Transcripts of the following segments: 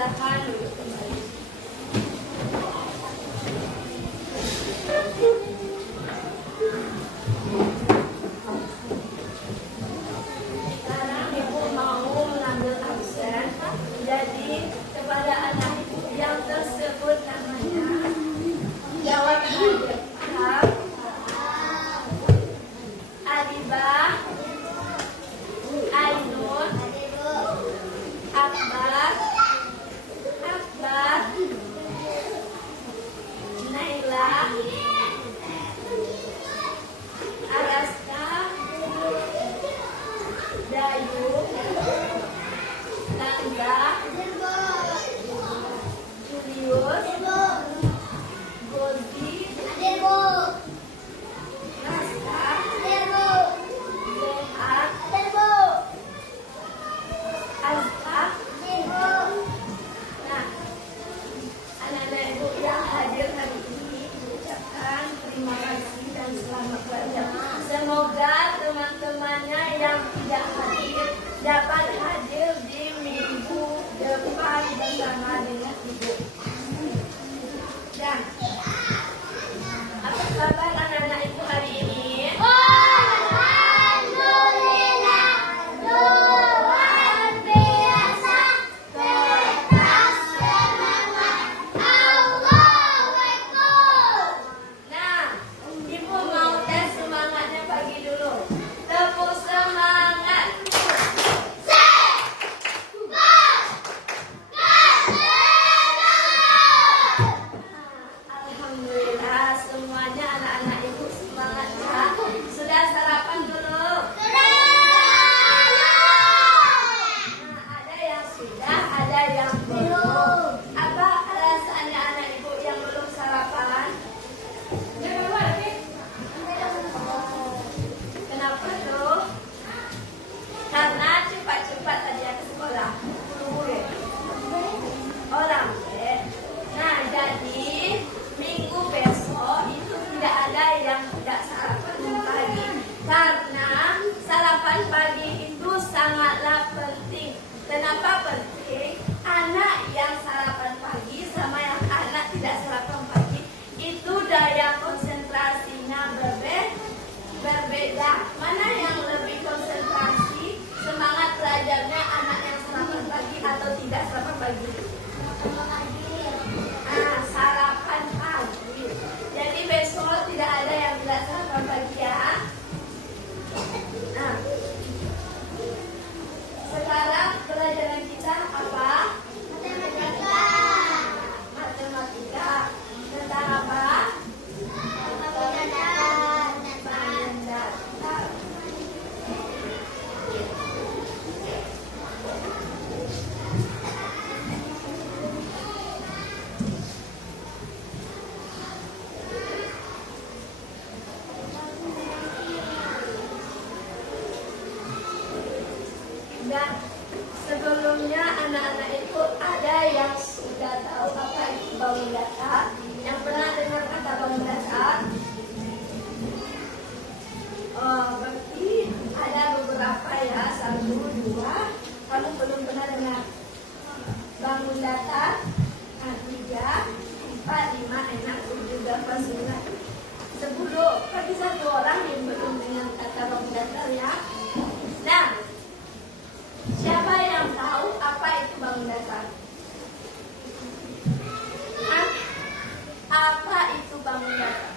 Silakan duduk kembali. Sekarang Ibu mau mengambil absen. Jadi kepada anak Ibu yang tersebut namanya jawab aja. Adibah, Ainun, Akbar, Naila, Araska, Dayu, Tangga, Julius, Gozi, Raska, Zehat, Azka. Nah, anak-anak Ibu yang hadir hari ini ucapkan terima kasih dan selamat belajar. Semoga teman-temannya yang tidak hadir dapat hadir di minggu depan bersama dengan Ibu. Dan apa kabar anak-anak Ibu hari ini? Kenapa penting? Anak yang sarapan pagi sama yang anak tidak sarapan pagi itu daya konsentrasinya berbeda. Mana yang lebih konsentrasi, semangat belajarnya anak yang sarapan pagi atau tidak sarapan pagi? Sarapan pagi. Jadi besok tidak ada yang tidak sarapan pagi ya. Nah, sekarang pelajaran kita apa? Matematika. Tentang apa? Bahan datar. Dan sebelumnya anak-anak itu ada yang sudah tahu apa itu bangun datar, yang pernah dengar kata bangun datar. Berarti ada beberapa ya, 1, 2. Kamu belum pernah dengar bangun datar. 3, 4, 5, 6, 7, 8, 9, 10. Tapi 1 orang yang belum dengar kata bangun datar ya. Nah, siapa yang tahu apa itu bangun datar? Apa itu bangun datar?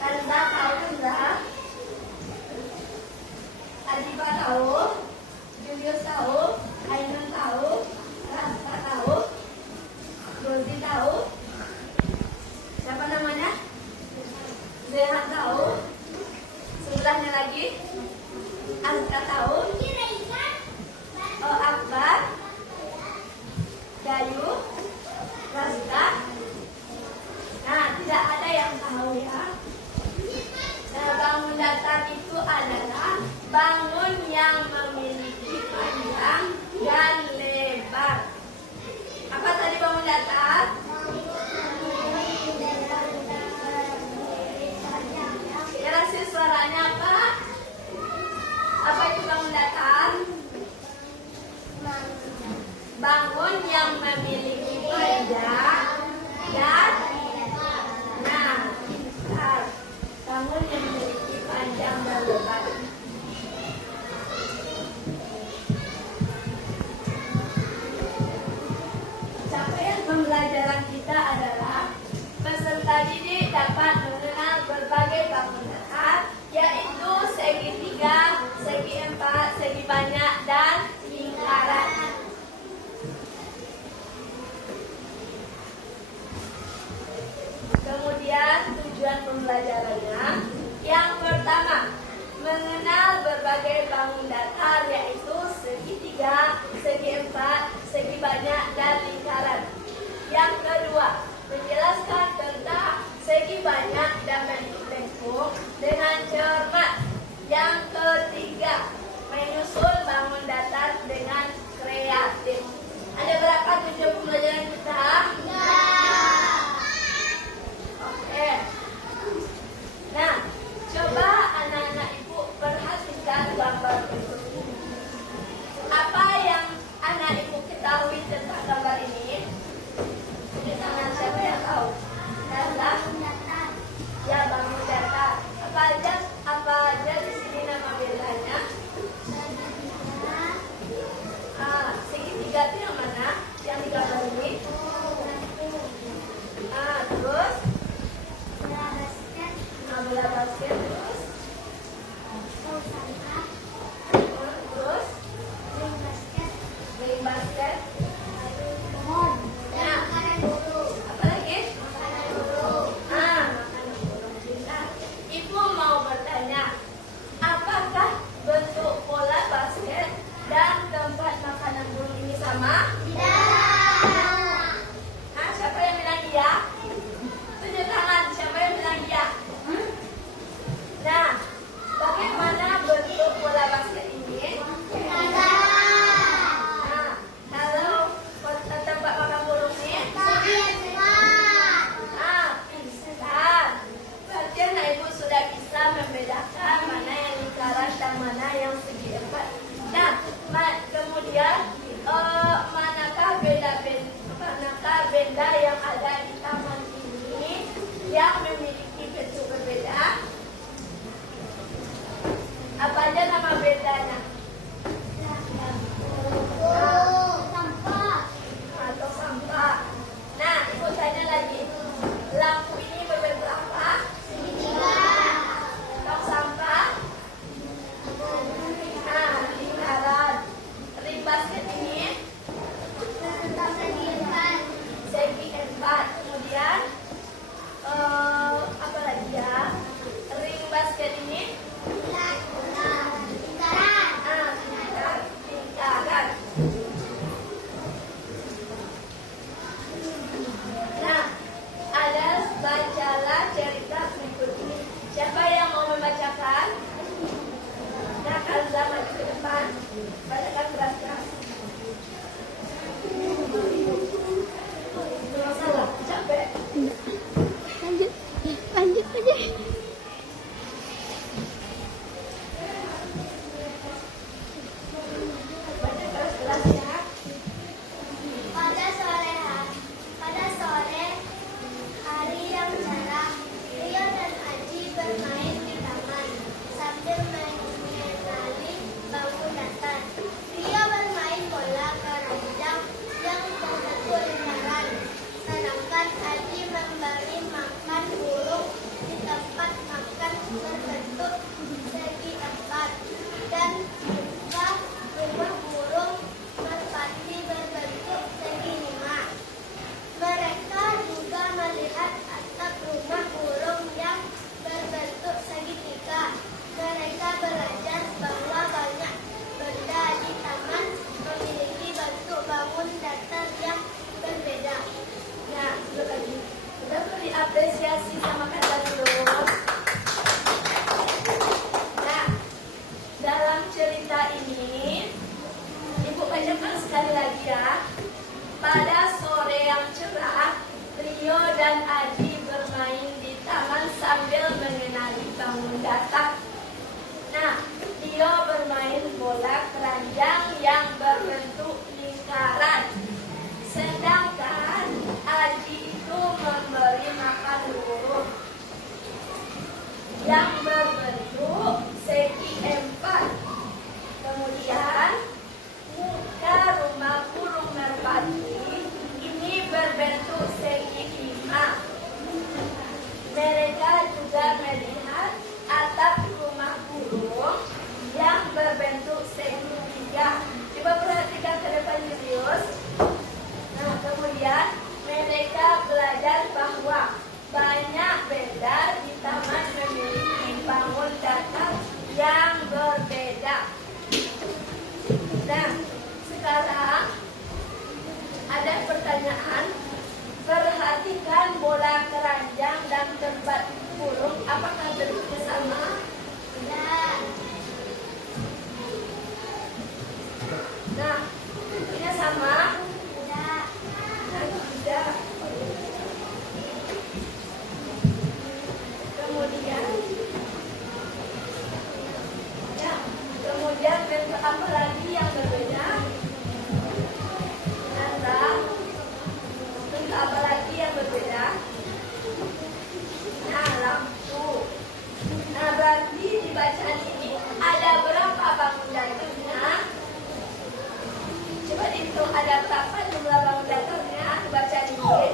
Kanda tahu enggak? Adiba tahu? Julius tahu? Ainun tahu? Raska tahu? Gozi tahu? Siapa namanya? Zehat tahu? Sebelahnya lagi? Azka tahu? Akbar, Dayu, Raska. Nah, tidak ada yang tahu ya. Nah, bangun datar itu adalah bangun yang memiliki panjang dan bangun yang memiliki panjang dan lebar. Bangun yang memiliki panjang dan lebar. Capaian pembelajaran kita adalah peserta didik dapat mengenal berbagai bangun datar, yaitu segitiga, segi empat, segi banyak, dan lingkaran. Kemudian tujuan pembelajarannya, yang pertama, mengenal berbagai bangun datar, yaitu segitiga, segi empat, segi banyak, dan lingkaran. Yang kedua, menjelaskan tentang segi banyak dan bentuk lengkung dengan cermat. Yang ketiga, menyusun bangun datar dengan kreatif. Ada berapa tujuan pembelajaran kita? Oke. Nah, coba anak-anak ibu perhatikan gambar berikut ini. Apa yang anak ibu ketahui tentang gambar ini? Di tangan siapa yang tahu? Datar. Ya, bangun datar. Apa aja di sini nama bedanya? Segitiga itu yang mana? Yang di gambar ini? Terus? Bola basket. Terus? Terus? Ring basket. Apa lagi? Makanan burung. Ibu mau bertanya, apakah bentuk bola basket dan tempat makanan burung ini sama? Tidak. Siapa yang bilang iya? Tunjuk tangan, siapa yang bilang iya? Nah, bagaimana bentuk bola basket ini? Kalau tempat makan burung ini? Pisah. Berarti anak ibu sudah bisa membedakan mana yang lingkaran dan mana yang segi empat. Nah, kemudian manakah benda yang ada di taman ini yang memiliki bentuk berbeda? Apa aja nama bendanya? Atau sampah. Nah, ibu tanya lagi. Lampu ini berbentuk apa? Tong sampah? Lingkaran. Ring basket ini? Segi empat. Kemudian apa lagi ya? Ring basket ini? Lingkaran. Nah, bacalah cerita berikut ini. Siapa yang mau membacakan? Nah, Kanza maju ke depan. Bacakan keras-keras. Masalah, capek. Lanjut aja. Baca keras-keras ya. Pada sore hari yang cerah, Rio dan Aji bermain di taman sambil mengenali bangun datar. Rio bermain bola keranjang yang berbentuk lingkaran, sedangkan Aji memberi makan burung di tempat makan berbentuk segi empat dan juga rumah burung merpati berbentuk segi lima. Mereka juga melihat atap rumah burung yang berbentuk segitiga. Mereka belajar bahwa banyak benda di taman memiliki bentuk bangun datar yang berbeda. Nah, dulu lagi. Kita beri apresiasi sama kata dulu. Nah, dalam cerita ini, Ibu bacakan sekali lagi ya. Pada sore yang cerah, Rio dan Adi bermain di taman sambil mengenali bangun datar. Nah, Rio bermain bola keranjang yang berbentuk lingkaran. ada berapa jumlah bangun datarnya? Baca dikit.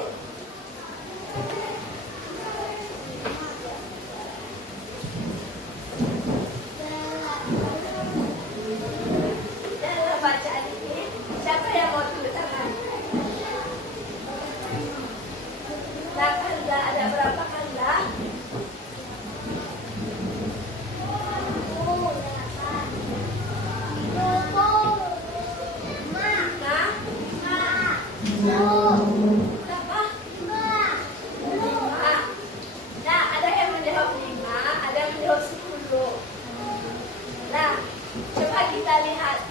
Dan baca dikit. Siapa yang mau tulis tangan? Nah, kanda ada berapa kanda? Nah, berapa? 5. Nah, ada yang menjawab 5, ada yang menjawab 10. Nah, coba kita lihat.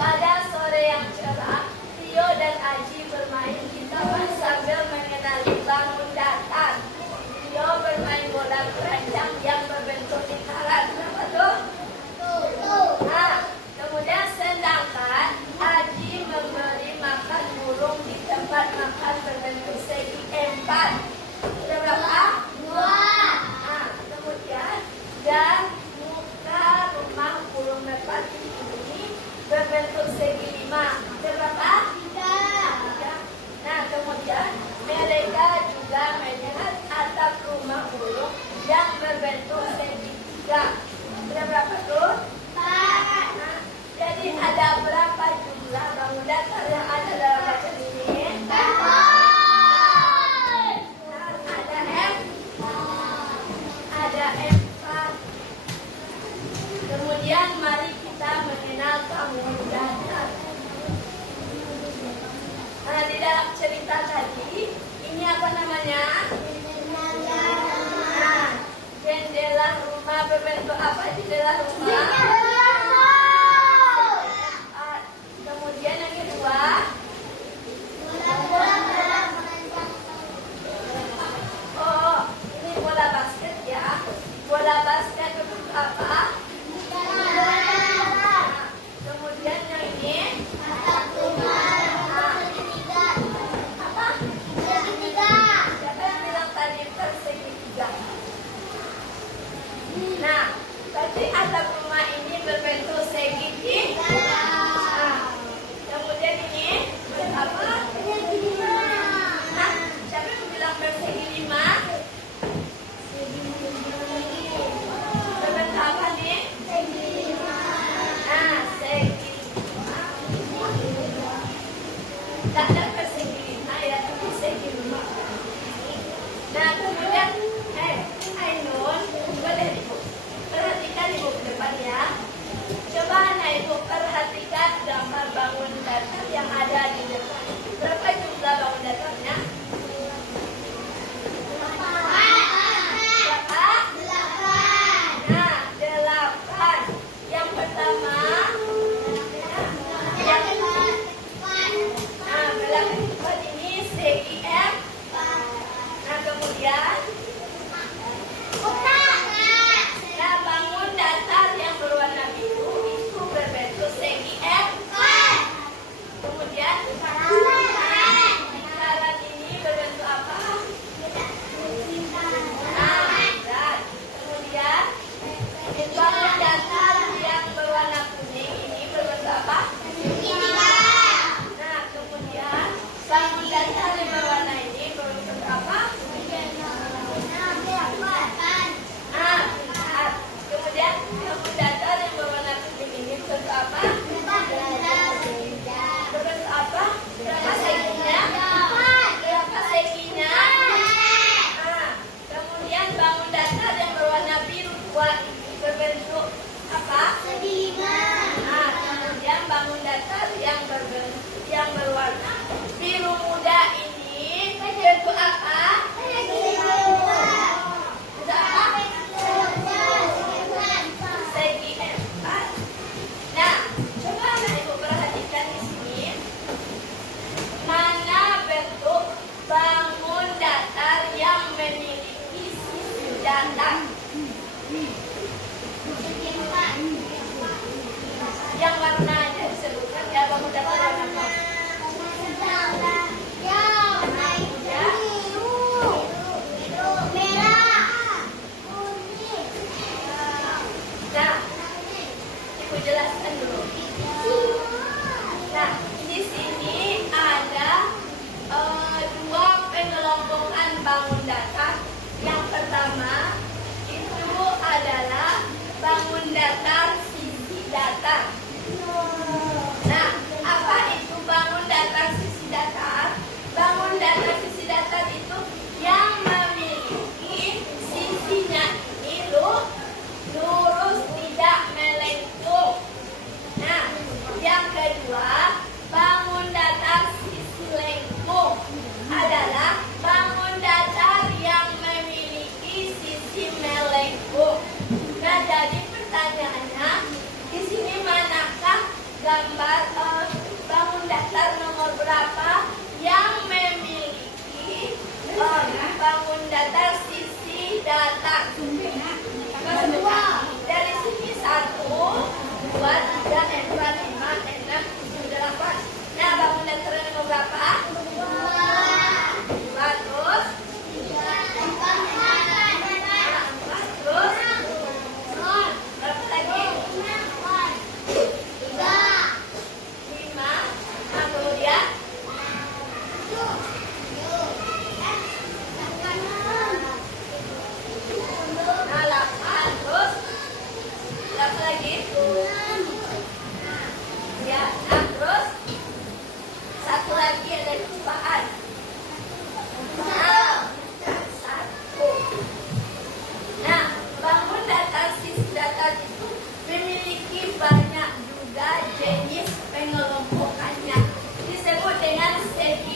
Pada sore yang cerah, Rio dan Aji bermain di taman sambil mengenali bangun datar. Rio bermain bola keranjang yang berbentuk lingkaran. Berapa tuh? Nah, kemudian sedangkan Aji memberi makan burung di tempat makan berbentuk segi 4. Ada berapa? 2. Nah, kemudian dan muka rumah burung merpati ini berbentuk segi 5. Ada berapa? 3. Nah, kemudian mereka juga melihat atap rumah burung yang berbentuk segi 3. Ada berapa tuh? 4. Nah, jadi ada berapa jumlah bangun datar yang ada dalam bacaan ini? Ada 4. Kemudian mari kita mengenal bangun datar. Nah, di dalam cerita tadi, ini apa namanya? Nah, jendela rumah berbentuk apa jendela rumah? Kemudian yang kedua, oh, ini bola basket ya. Bola basket berbentuk apa? Nah, kemudian yang ini apa? Siapa yang bilang tadi persegi 3? Nah, berarti atap rumah ini berbentuk segi 3. Nah, kemudian ini apa? Nah, siapa yang bilang persegi 5? Berbentuk apa nih? Nah, segi 5. Tidak ada persegi 5 ya, tapi segi 5. Nah, kemudian Ainun, boleh Ibu perhatikan Ibu ke depan ya. Coba Ibu perhatikan gambar bangun datar yang ada di depan. Berapa jumlah bangun datarnya? Berapa? 8. Nah, 8. Yang pertama, nah, belakang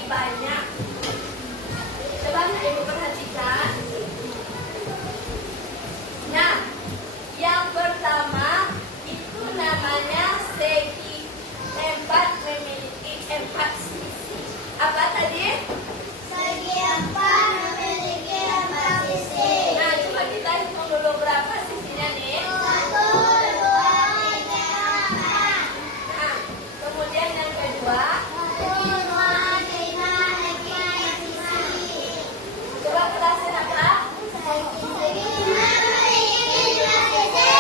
banyak. Coba Ibu perhatikan. Nah, yang pertama itu namanya segi tempat memiliki 4 sisi. Apa tadi? Segi 4 memiliki 4 sisi. Nah, coba kita hitung dulu berapa sisinya nih. 1, 2, 3, 4. Nah, kemudian yang kedua, 1, 2, 3, 4 sisi. coba kelasin apa? Segi 5 memiliki 5 sisi.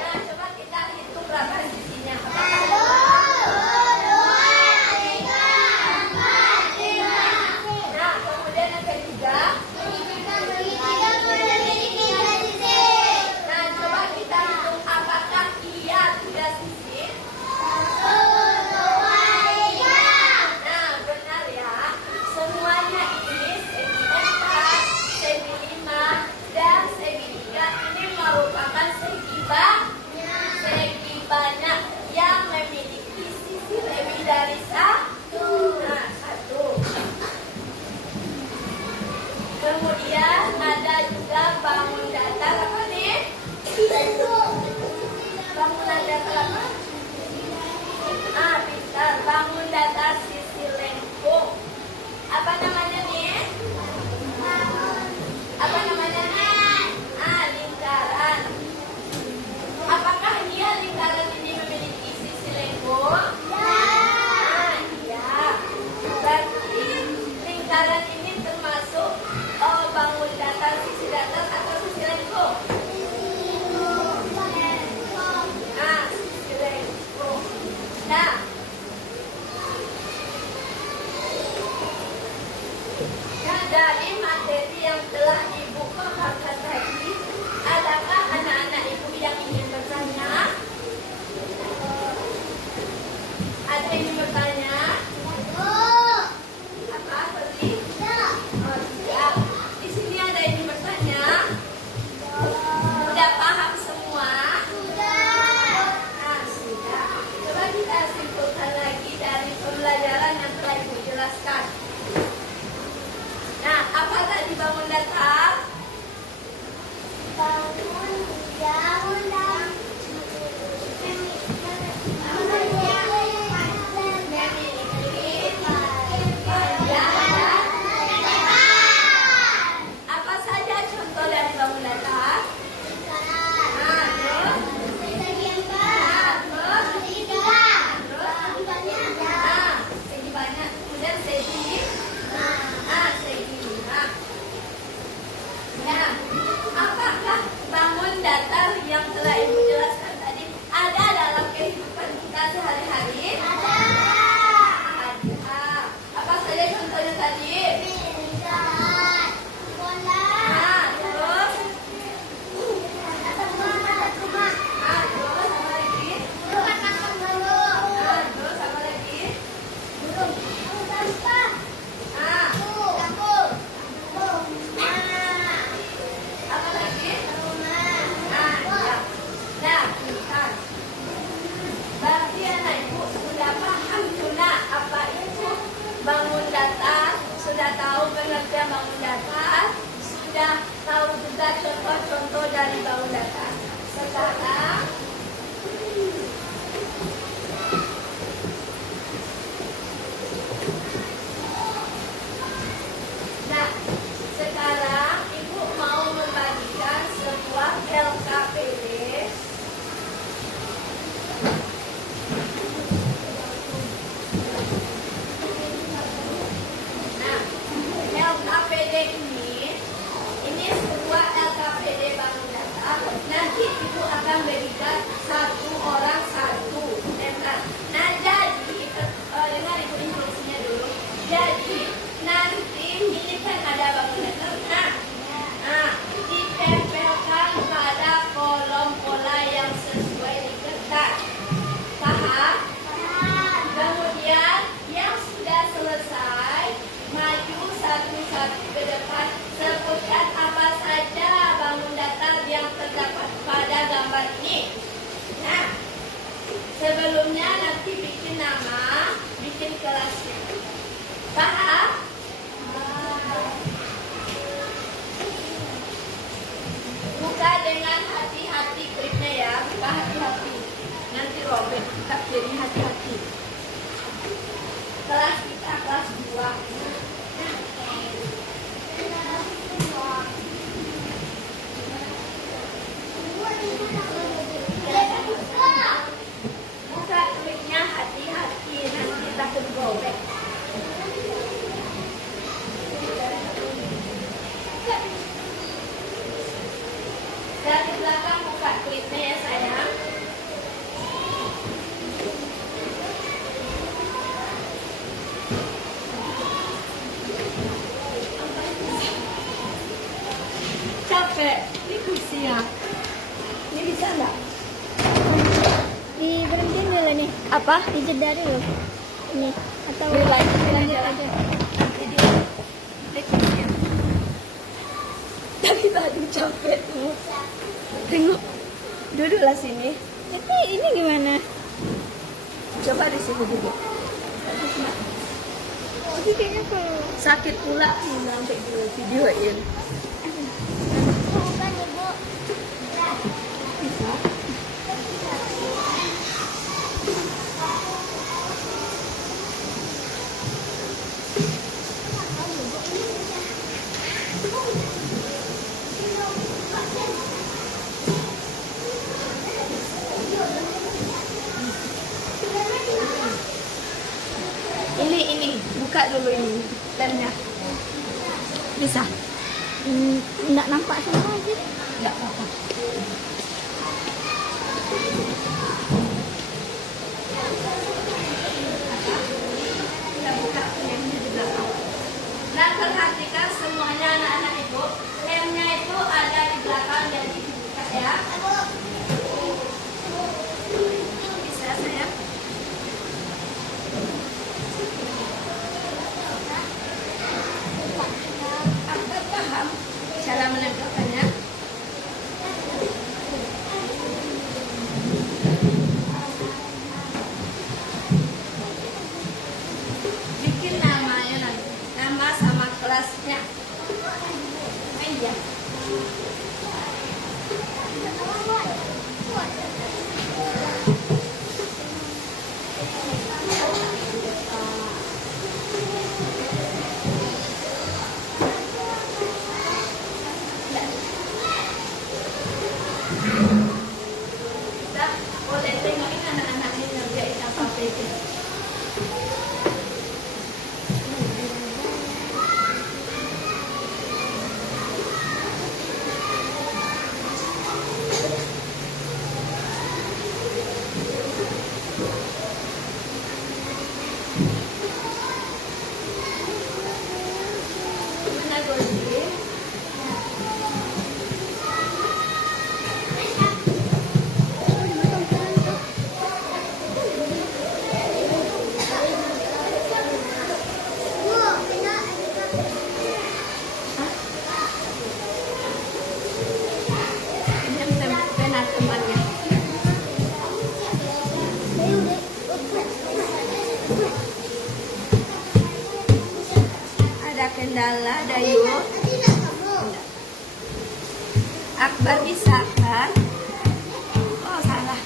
Nah, coba kita hitung berapa sisinya. 1, Apakah 2, 3, 4, 5. Nah, kemudian yang ketiga. Segitiga memiliki 3 sisi. Nah, coba kita hitung apakah iya 3 sisi. 1, 2, 3. Nah, benar ya. Semuanya ini segi 4, segi 5, dan segi 3 ini merupakan segi banyak yang memiliki sisi lebih dari 1. Nah, 1. Kemudian ada juga bangun datar apa nih? Bangunan datar apa? Pintar. Bangun datar sisi lengkung. Apa namanya nih? Apa namanya nih? Lingkaran. Apakah dia lingkaran ini memiliki sisi lengkung? Iya. Berarti lingkaran ini termasuk bangun datar, sisi datar atau sisi lengkung? Sisi lengkung. Nah, dari materi yang telah Ibu paparkan tadi, adakah anak-anak Ibu yang ingin bertanya? Ada yang ingin bertanya? Apa tadi? Oh, siap. Di sini ada yang ingin bertanya? Udah paham semua? Nah, sudah. Coba kita simpulkan lagi dari pembelajaran yang telah Ibu jelaskan. Nah, apa tadi bangun datar? Apa saja contoh dari bangun datar? Nah, terus? Nah, segi banyak. Kemudian segi Kelas kita kelas 2. Buka kliknya hati-hati, nanti takut gobek. Dari belakang buka klipnya ya sayang. Capek, ini kursi ya. Ini bisa nggak? Diberhentiin dulu nih. Apa? Dijeda dulu. Ini atau Lanjut aja. Nanti dia kursi ya. Tapi tadi capek tuh. Tengok, duduklah sini. Tapi ini gimana? Coba di sini duduk. Tapi kayaknya kalau Sakit pula sampai di videoin. bukan ibu. Bisa. Ini buka dulu ini lemnya. Bisa? Nggak nampak semua sih. Enggak apa-apa. Kita buka lemnya di belakang. Dan perhatikan semuanya anak-anak ibu, lemnya itu ada di belakang dan dibuka ya. Bisa sayang? Apa paham cara menegakkannya? Bikin namanya nanti, nama sama kelasnya. Oh iya. Kita boleh tengokin anak-anak ini ngerjain apa itu. Gimana Gondi? Pinjam pena temannya. Ada kendala, Dayu. Akbar bisa kan? Oh salah,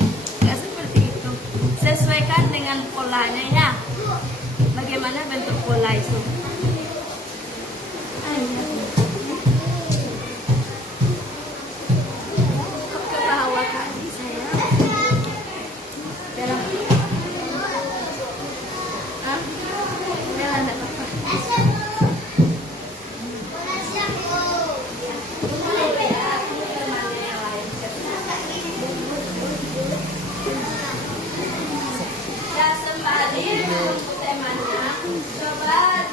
nggak seperti itu. Sesuaikan dengan polanya ya. Bagaimana bentuk pola itu? Ke bawah kaki saya. Jalan. Hah? Jalan enggak apa-apa. Ya sembari menunggu temannya, coba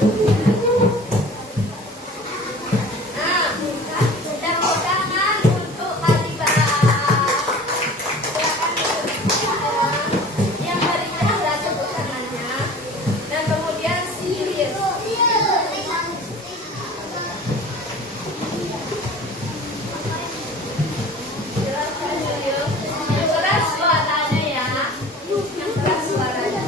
Nah, tepuk tangan untuk Kalibah. Silakan duduk. Yang paling rendah tepuk tangannya. Dan kemudian serius. Jelaskan serius. Yang keras suaranya ya. Yang keras suaranya.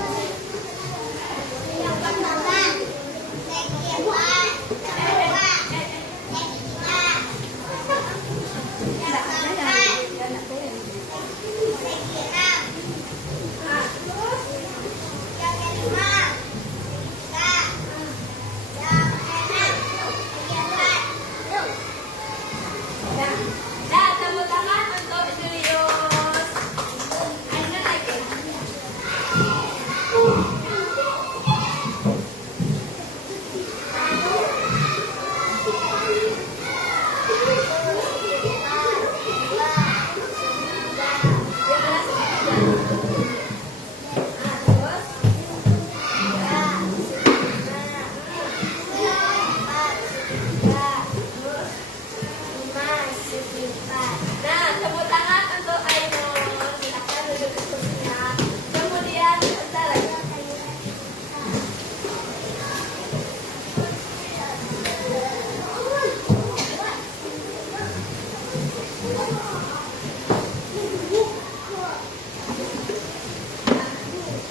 Nah, tepuk tangan untuk serius. Aina lagi. Nah, tepuk tangan untuk Ainul. Silakan duduk di kursinya. Kemudian sebentar lagi.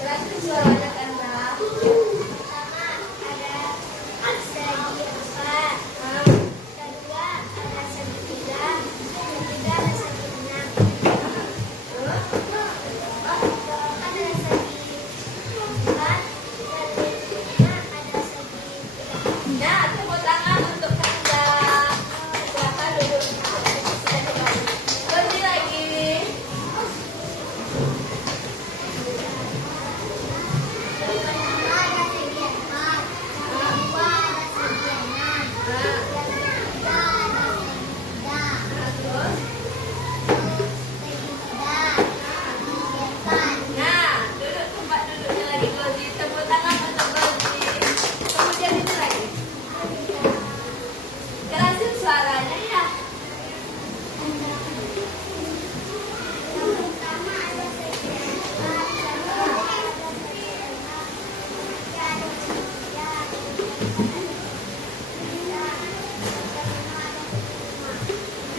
Jelasin suaranya kan, Mbak. Nah, tepuk tangan untuk Kanda. Silakan duduk. Berdiri lagi. Nah, duduk tempat duduknya lagi Gozi. Tepuk tangan untuk Gozi. Kemudian itu lagi. Kerasin suaranya ya.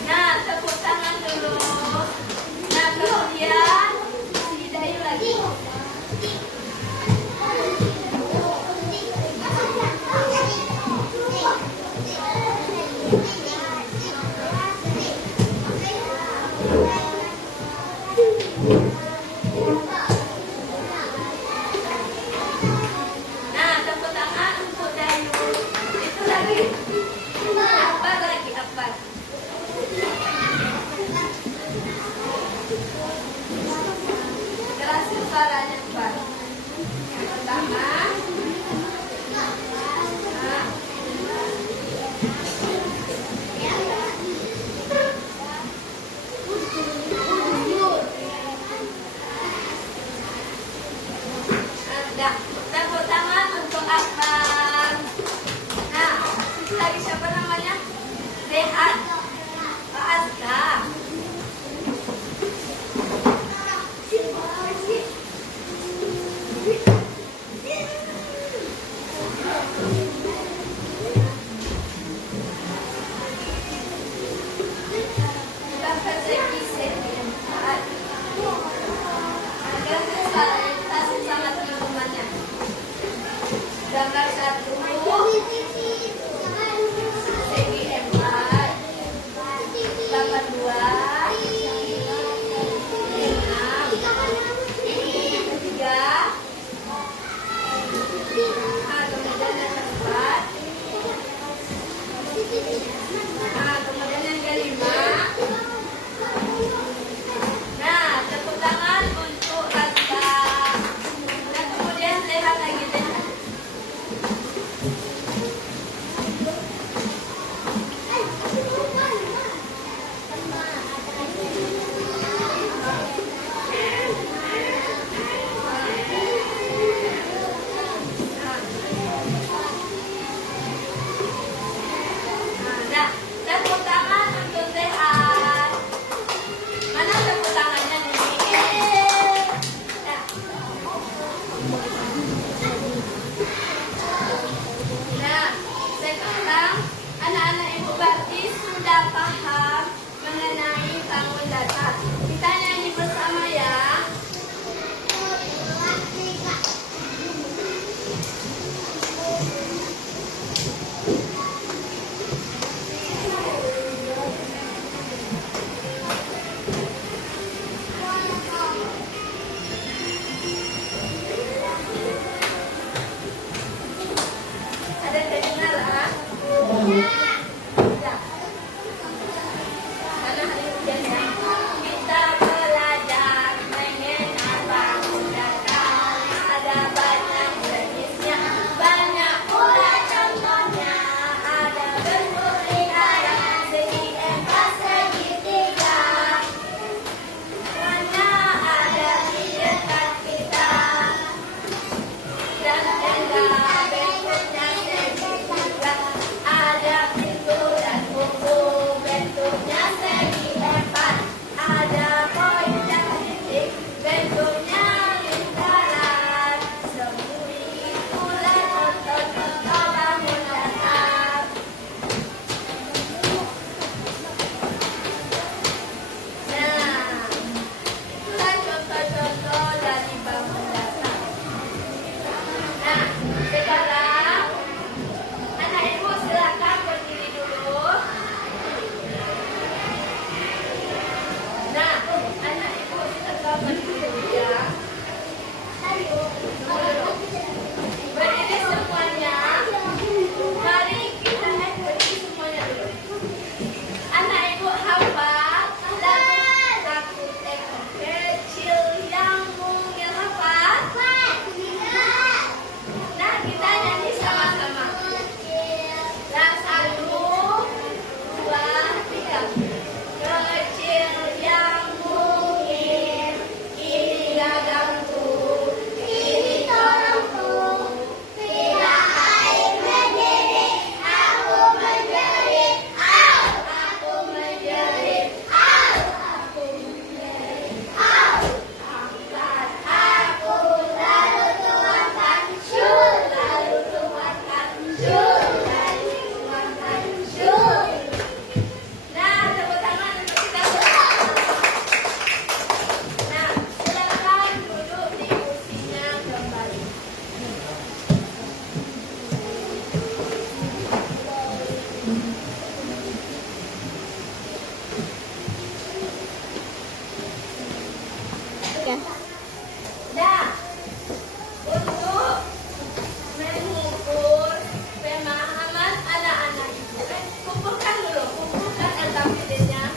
Nah, tepuk tangan dulu. Nah, kemudian si Dayu lagi. Nah, tepuk tangan untuk Dayu. Itu lagi. Apa lagi? Apa? Kerasin suaranya, Pak. Yang pertama. Nah. Nah, tepuk tangan untuk Akbar. Nah, itu lagi siapa namanya? Rehan. Pak Azka. Gambar segi. Agar kasih sama teman-temannya. Gambar 1 segi 4, gambar 2 6, 3. Nah, kemudian yang keempat. Nah, kemudian yang kelima. Nah, tepuk tangan untuk Razia. Dan kemudian Leha lagi, Leha. Ya. Karena hari ujian ya. Kita belajar mengenal bangun datang. Ada banyak jenisnya, banyak pula contohnya. Ada bentuk lingkaran, segi empat, segitiga. Mana ada di dekat kita. Dan tenda bentuknya segitiga. Ada pintu dan buku, bentuknya segi empat. Ada koin dan titik, bentuknya lingkaran. Sembunyi bulan untuk bangun datang. Nah, itulah contoh-contoh dari bangun datang. Nah, sekarang anak ibu silakan berdiri dulu. Nah, anak ibu silakan berdiri dulu ya. Berdiri semuanya. Mari kita berdiri semuanya dulu. Anak ibu hafal lagu Aku Tengok Kecil Yang Mungil hafal? Nah, kita nyanyi sama-sama. Nah, 1, 2, 3. Kecil yang mungil, ini gagangku, ini tolongku. Bila air menjerit, aku menjerit, aku menjerit, aku menjerit, angkat aku lalu tuangkan, syur, lalu tuangkan, syur, lalu tuangkan, syur. Nah, tepuk tangan untuk kita semua. Nah, silakan duduk di kursinya kembali. Ya. Nah, untuk mengukur pemahaman anak-anak itu, kumpulkan dulu, kumpulkan alfabetnya.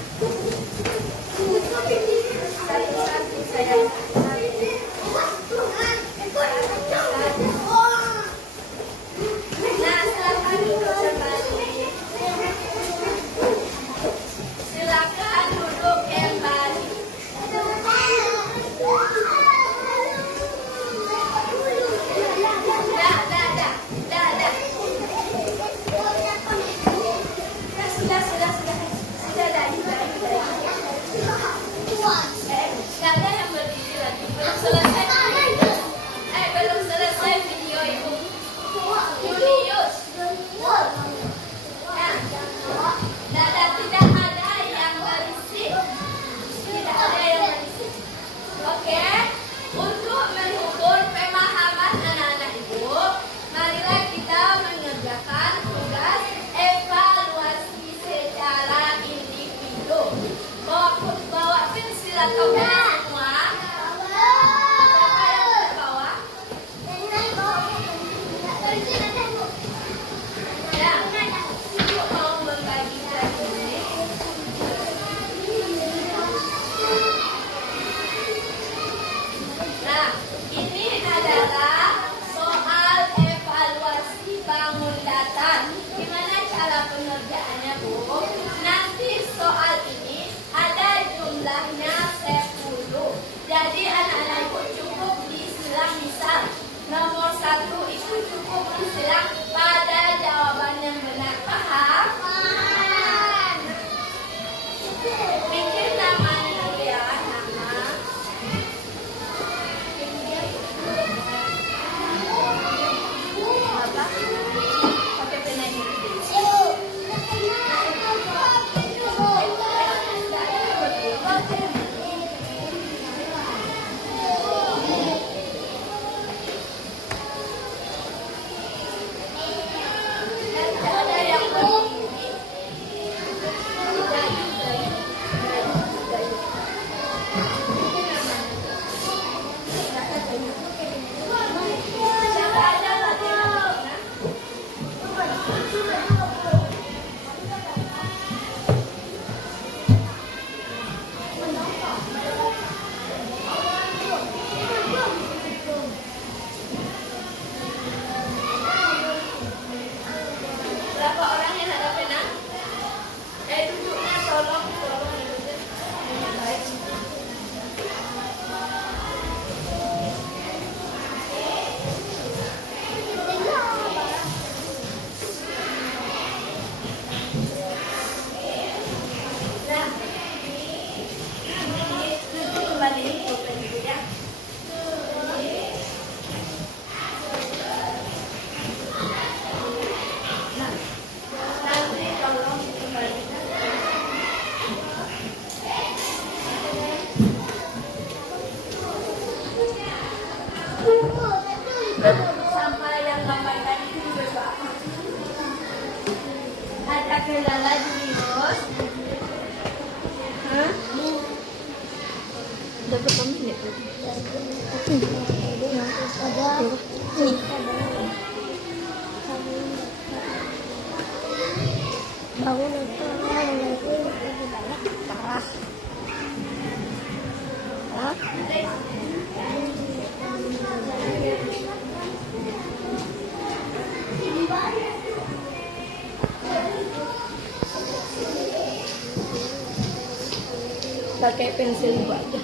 Satu-satu saya. Nah, silakan duduk kembali. Silakan duduk kembali. Sudah, kalian yang berdiri lagi. Belum selesai video itu. Julius. Nah, tidak ada yang berisik. Tidak ada yang berisik. Oke? Untuk mengukur pemahaman anak-anak ibu, marilah kita mengerjakan tugas evaluasi secara individu. Bawa pensil atau pena semua. Siapa yang terbawa? Ya, ibu mau membagikan ini. Nah, ini adalah soal evaluasi bangun datang. Gimana cara pengerjaannya, Bu? Nanti soal ini ada jumlahnya 10. Jadi anak-anak ibu cukup disilang misal nomor 1 itu cukup disilang kendala Julius? Hah? Dapat kami nih. Bangun itu lebih banyak parah. Hah? Pakai pensil gua aja.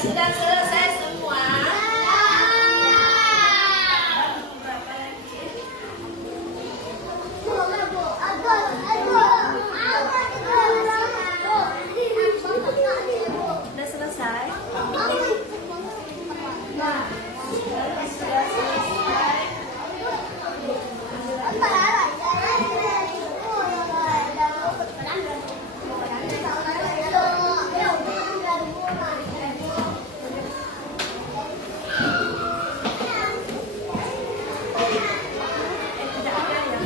sudah selesai semua? Berapa lagi? Udah selesai? Nah, sudah selesai. Tidak ada yang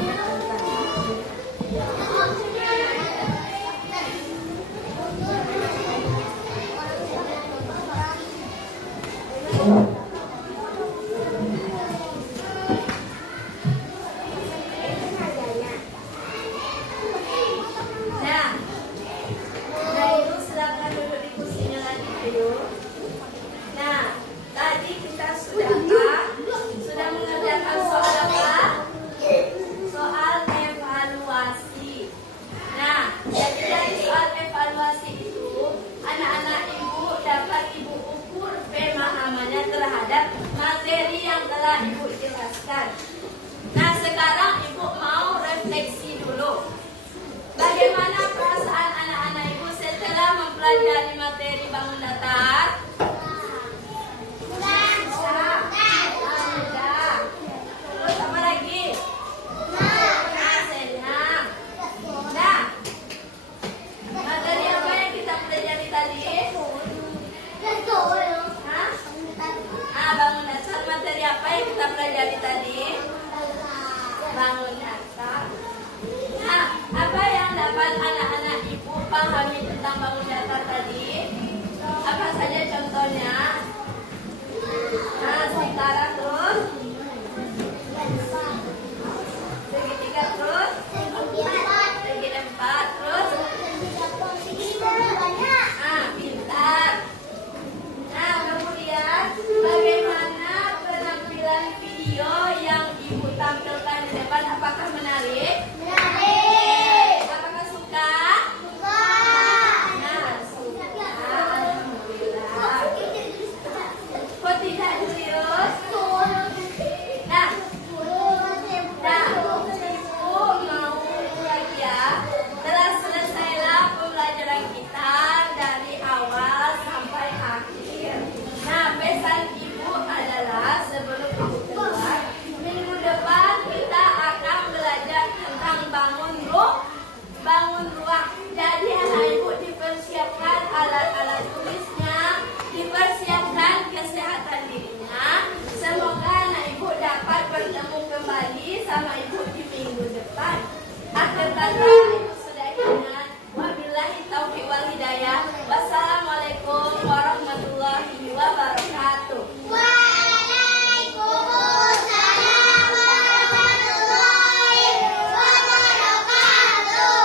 Nah, Ibu silakan duduk di kursinya lagi, Ibu. Nah, tadi kita sudah mengerjakan soal apa? Soal evaluasi. Nah, jadi dari soal evaluasi itu, anak-anak Ibu dapat Ibu ukur pemahamannya terhadap materi yang telah Ibu jelaskan. Nah, sekarang Ibu mau refleksi dulu. Bagaimana perasaan anak-anak Ibu setelah mempelajari materi bangun datar? Sudah. Terus apa lagi? Senang. Nah, materi apa yang kita pelajari tadi? Hah? Bangun dasar. Materi apa yang kita pelajari tadi? Bangun dasar. Nah, apa yang dapat anak-anak Ibu pahami tentang bangun datar tadi? Apa saja contohnya? Nah, sementara terus segitiga terus segi empat terus pintar. Nah, kemudian bagaimana penampilan video yang Ibu tampilkan di depan? Apakah menarik? Apakah suka? Nah, suka. Alhamdulillah. Kok tidak serius? Nah, Ibu mau lagi ya. Telah selesailah pembelajaran kita dari awal sampai akhir. Nah, pesan Ibu adalah sebelum Ibu keluar, minggu depan kita akan belajar tentang bangun ruang. Jadi anak Ibu dipersiapkan alat-alat tulisnya, dipersiapkan kesehatan dirinya. Semoga anak Ibu dapat bertemu kembali sama Ibu di minggu depan. Akhir kata Ibu sudah ingat. Wabillahi taufiq wal hidayah. Wassalamualaikum warahmatullahi wabarakatuh. Waalaikumsalam warahmatullahi wabarakatuh.